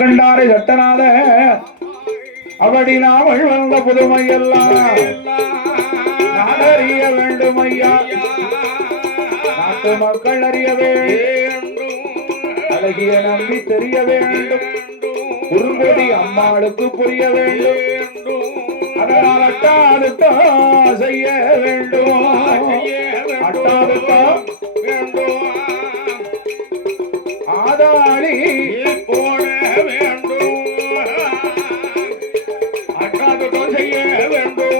கண்டாரை சட்டனால அப்படி நாமல் வந்த புதுமையெல்லாம் நாடறிய வேண்டும் ஐயா, நாட்டு மக்கள் அறிய வேண்டும், அழகிய நம்பி தெரிய வேண்டும், குறும்பொடி அம்மாளுக்கு புரிய வேண்டும், அதனால் அட்டாதுட்டா செய்ய வேண்டும், அட்டாதுட்டா வேண்டும், ஆதாளி போட வேண்டும், அட்டாதுட்டா செய்ய வேண்டும்,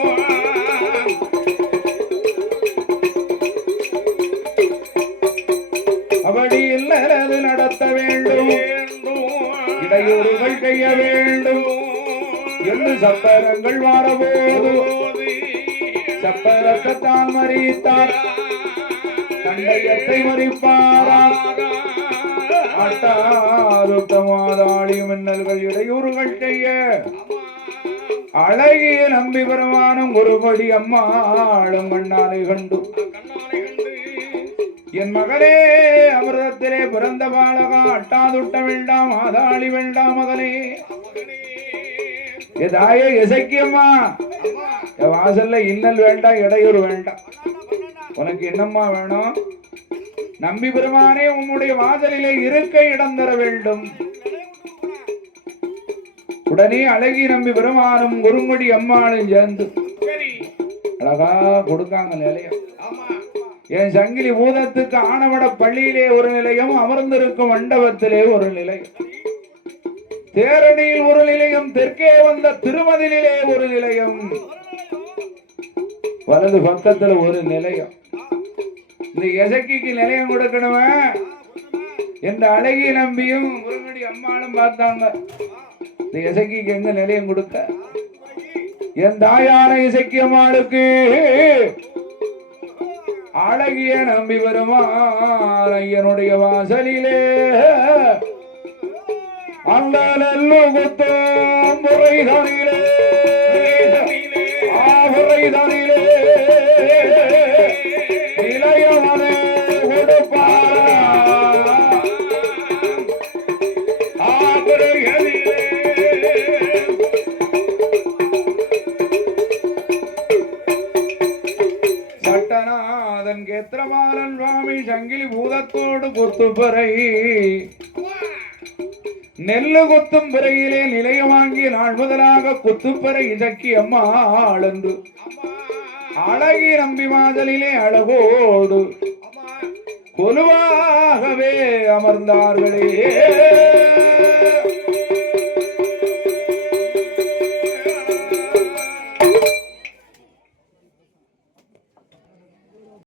அப்படி இல்லது நடத்த வேண்டும், இடையூறுகள் செய்ய வேண்டும் என்று சப்பரங்கள் மாறபோது சப்பரத்தான் மறித்தார், தண்டையத்தை மறிப்பாராம், அட்டாதுட்டமாதாளி மின்னல்கள் இடையூறுகள் செய்ய அழகிய நம்பி பெருமானும் ஒருபடி அம்மாளும் மண்ணாலை கண்டு, என் மகனே அமிர்தத்திலே பிறந்த பாலகா, அட்டாதுட்ட வேண்டாம், ஆதாளி வேண்டாம் மகனே, தாயே இசைக்கியம்மா வாசல்ல இன்னல் வேண்டாம், இடையூறு வேண்டாம், உனக்கு என்னம்மா வேணும்? நம்பி பெருமானே உம்முடைய வாசலிலே இருக்க இடம் தர வேண்டும். உடனே அழகி நம்பி பெருமானும் குறுங்குடி அம்மாளும் சேர்ந்து அழகா கொடுக்காங்க நிலையம். என் சங்கிலி பூதத்துக்கு ஆனவட பள்ளியிலே ஒரு நிலையம், அமர்ந்திருக்கும் மண்டபத்திலே ஒரு நிலையம், தேரடியில் ஒரு நிலையம், தெற்கே வந்த திருமதிலே ஒரு நிலையம், வலது பக்கத்துல ஒரு நிலையம். இந்த எசக்கிக்கு நிலையம் கொடுக்கணுமே என்ற அழகிய நம்பியும் குறுங்குடி அம்மாளும் பார்த்தாங்க. இந்த எசக்கிக்கு எங்க நிலையம் கொடுக்க? என் தாயான இசைக்கு அம்மாளுக்கு அழகிய நம்பி வருமான் ஐயனுடைய வாசலிலே அந்த நெல்லு குத்தம் முறைதனிலே முறைதனிலே நிலையமனே கொடுப்பாரா சட்டநாதன் கேத்திரமாலன் சுவாமி சங்கிலி பூதத்தோடு கொத்துப்பறை நெல்லு கொத்தும் பிறையிலே நிலைய வாங்கிய நாள் முதலாக கொத்துப்பறை இசக்கி அம்மாள் என்று அழகி நம்பி மாதலிலே அழகோடு கொலுவாகவே அமர்ந்தார்களே.